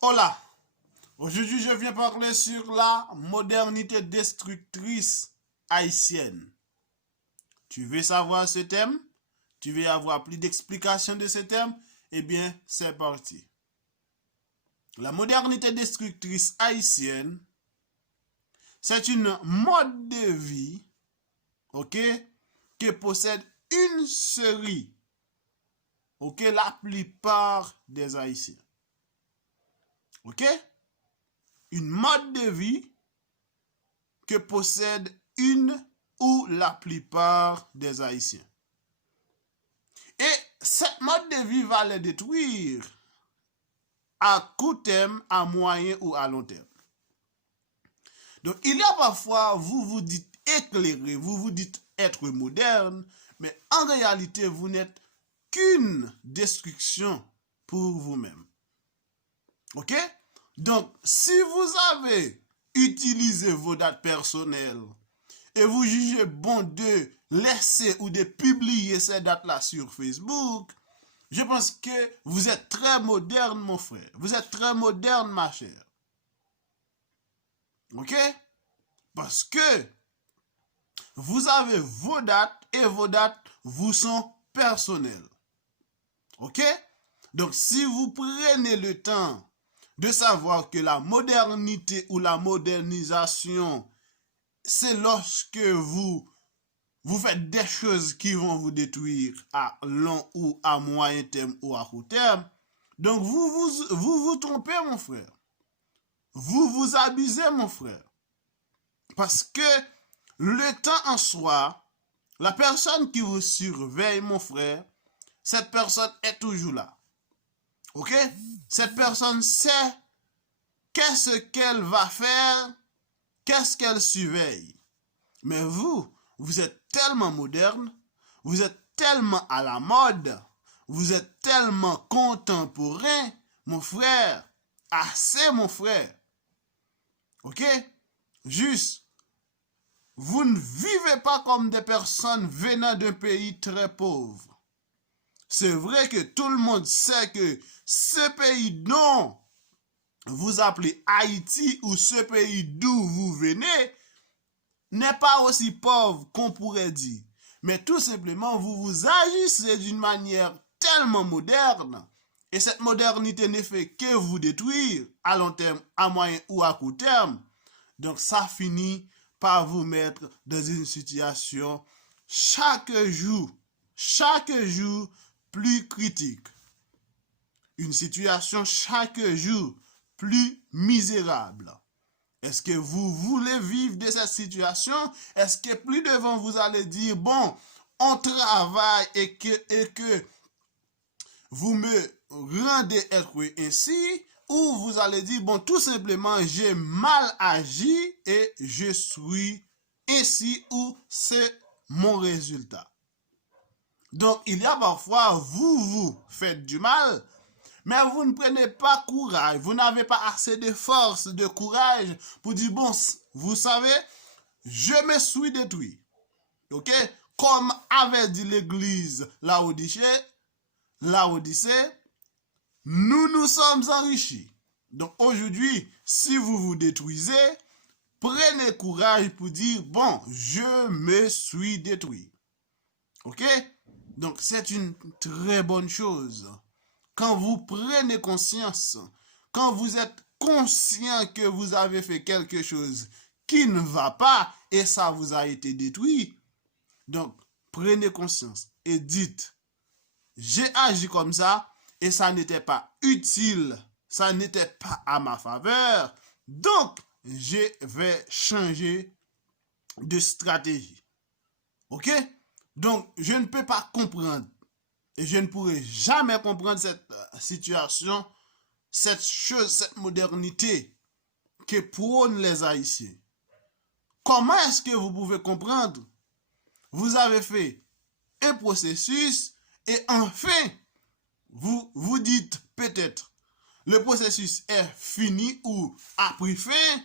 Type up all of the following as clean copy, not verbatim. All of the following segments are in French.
Hola, aujourd'hui je viens parler sur la modernité destructrice haïtienne. Tu veux savoir ce thème? Tu veux avoir plus d'explications de ce thème? Eh bien, c'est parti. La modernité destructrice haïtienne, c'est une mode de vie, ok, qui possède une série, ok, la plupart des Haïtiens. Ok? Une mode de vie que possède une ou la plupart des Haïtiens. Et cette mode de vie va les détruire à court terme, à moyen ou à long terme. Donc, il y a parfois, vous vous dites éclairé, vous vous dites être moderne, mais en réalité, vous n'êtes qu'une destruction pour vous-même. Ok? Donc, si vous avez utilisé vos dates personnelles et vous jugez bon de laisser ou de publier ces dates-là sur Facebook, je pense que vous êtes très moderne, mon frère. Vous êtes très moderne, ma chère. Ok? Parce que vous avez vos dates et vos dates vous sont personnelles. Ok? Donc, si vous prenez le temps de savoir que la modernité ou la modernisation, c'est lorsque vous faites des choses qui vont vous détruire à long ou à moyen terme ou à court terme. Donc vous trompez, mon frère. Vous vous abusez, mon frère. Parce que le temps en soi, la personne qui vous surveille, mon frère, cette personne est toujours là. Ok? Cette personne sait qu'est-ce qu'elle va faire, qu'est-ce qu'elle surveille. Mais vous êtes tellement moderne, vous êtes tellement à la mode, vous êtes tellement contemporain, mon frère, assez mon frère. Ok? Juste, vous ne vivez pas comme des personnes venant d'un pays très pauvre. C'est vrai que tout le monde sait que ce pays dont vous appelez Haïti ou ce pays d'où vous venez n'est pas aussi pauvre qu'on pourrait dire. Mais tout simplement, vous agissez d'une manière tellement moderne et cette modernité ne fait que vous détruire à long terme, à moyen ou à court terme. Donc ça finit par vous mettre dans une situation chaque jour plus critique. Une situation chaque jour plus misérable. Est-ce que vous voulez vivre de cette situation? Est-ce que plus devant vous allez dire, bon, on travaille et que vous me rendez heureux ainsi? Ou vous allez dire, bon, tout simplement, j'ai mal agi et je suis ainsi ou c'est mon résultat. Donc, il y a parfois, vous faites du mal, mais vous ne prenez pas courage, vous n'avez pas assez de force, de courage pour dire, bon, vous savez, je me suis détruit. Ok? Comme avait dit l'église Laodicée, nous sommes enrichis. Donc aujourd'hui, si vous vous détruisez, prenez courage pour dire, bon, je me suis détruit. Ok? Donc c'est une très bonne chose. Quand vous prenez conscience, quand vous êtes conscient que vous avez fait quelque chose qui ne va pas et ça vous a été détruit, donc prenez conscience et dites, j'ai agi comme ça et ça n'était pas utile, ça n'était pas à ma faveur, donc je vais changer de stratégie. Ok? Donc je ne peux pas comprendre et je ne pourrai jamais comprendre cette situation, cette chose, cette modernité que prônent les Haïtiens. Comment est-ce que vous pouvez comprendre? Vous avez fait un processus et enfin, vous dites peut-être le processus est fini ou a pris fin,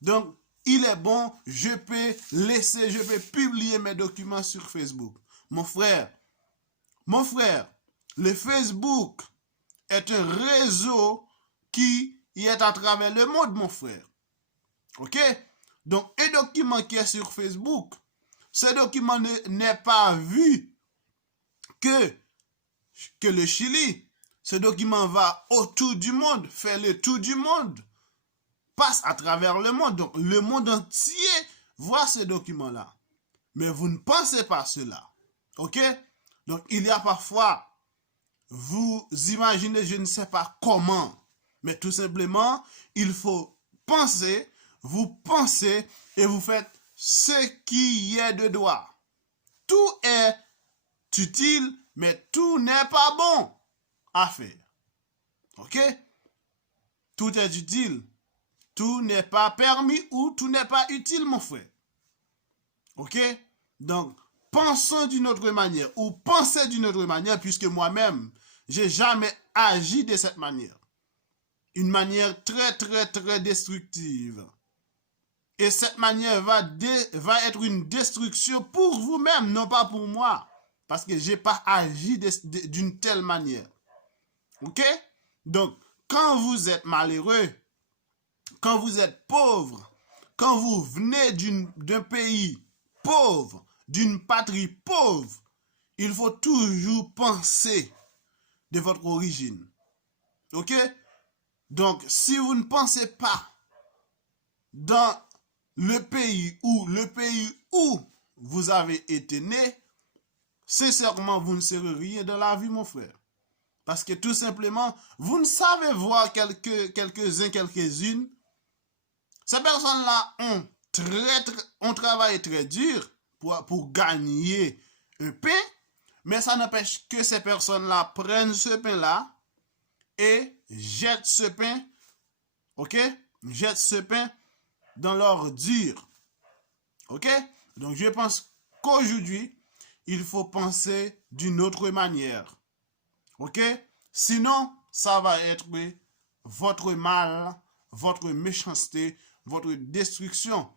donc il est bon, je peux publier mes documents sur Facebook. Mon frère, le Facebook est un réseau qui il est à travers le monde, mon frère. Ok? Donc, un document qui est sur Facebook, ce document n'est pas vu que le Chili. Ce document va autour du monde, fait le tour du monde, passe à travers le monde. Donc, le monde entier voit ce document-là. Mais vous ne pensez pas cela. Ok? Donc, il y a parfois, vous imaginez, je ne sais pas comment, mais tout simplement, il faut penser, vous pensez et vous faites ce qui est de droit. Tout est utile, mais tout n'est pas bon à faire. Ok? Tout est utile. Tout n'est pas permis ou tout n'est pas utile, mon frère. Ok? Donc, pensons d'une autre manière ou pensez d'une autre manière, puisque moi-même, j'ai jamais agi de cette manière. Une manière très, très, très destructive. Et cette manière va être une destruction pour vous-même, non pas pour moi. Parce que je n'ai pas agi d'une telle manière. Ok? Donc, quand vous êtes malheureux, quand vous êtes pauvre, quand vous venez d'un pays pauvre, d'une patrie pauvre, il faut toujours penser de votre origine. Ok? Donc, si vous ne pensez pas dans le pays où vous avez été né, sincèrement, vous ne serez rien dans la vie, mon frère. Parce que tout simplement, vous ne savez voir quelques-uns, quelques-unes. Ces personnes-là ont travaillé très dur pour gagner un pain, mais ça n'empêche que ces personnes-là prennent ce pain-là et jettent ce pain, ok? Jettent ce pain dans leur dur. Ok? Donc je pense qu'aujourd'hui, il faut penser d'une autre manière. Ok? Sinon, ça va être votre mal, votre méchanceté, votre destruction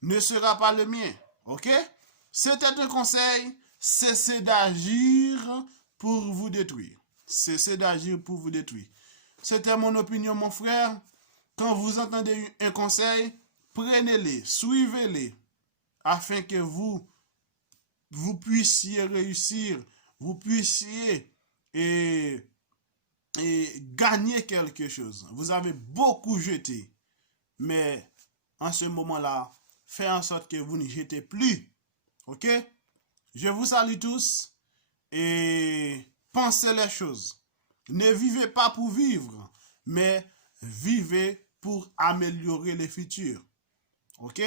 ne sera pas le mien. Ok? C'était un conseil, cessez d'agir pour vous détruire. Cessez d'agir pour vous détruire. C'était mon opinion, mon frère. Quand vous entendez un conseil, prenez-les, suivez-les, afin que vous puissiez réussir, vous puissiez gagner quelque chose. Vous avez beaucoup jeté, mais en ce moment-là, faites en sorte que vous ne jetez plus. Ok? Je vous salue tous et pensez les choses. Ne vivez pas pour vivre, mais vivez pour améliorer le futur. Ok?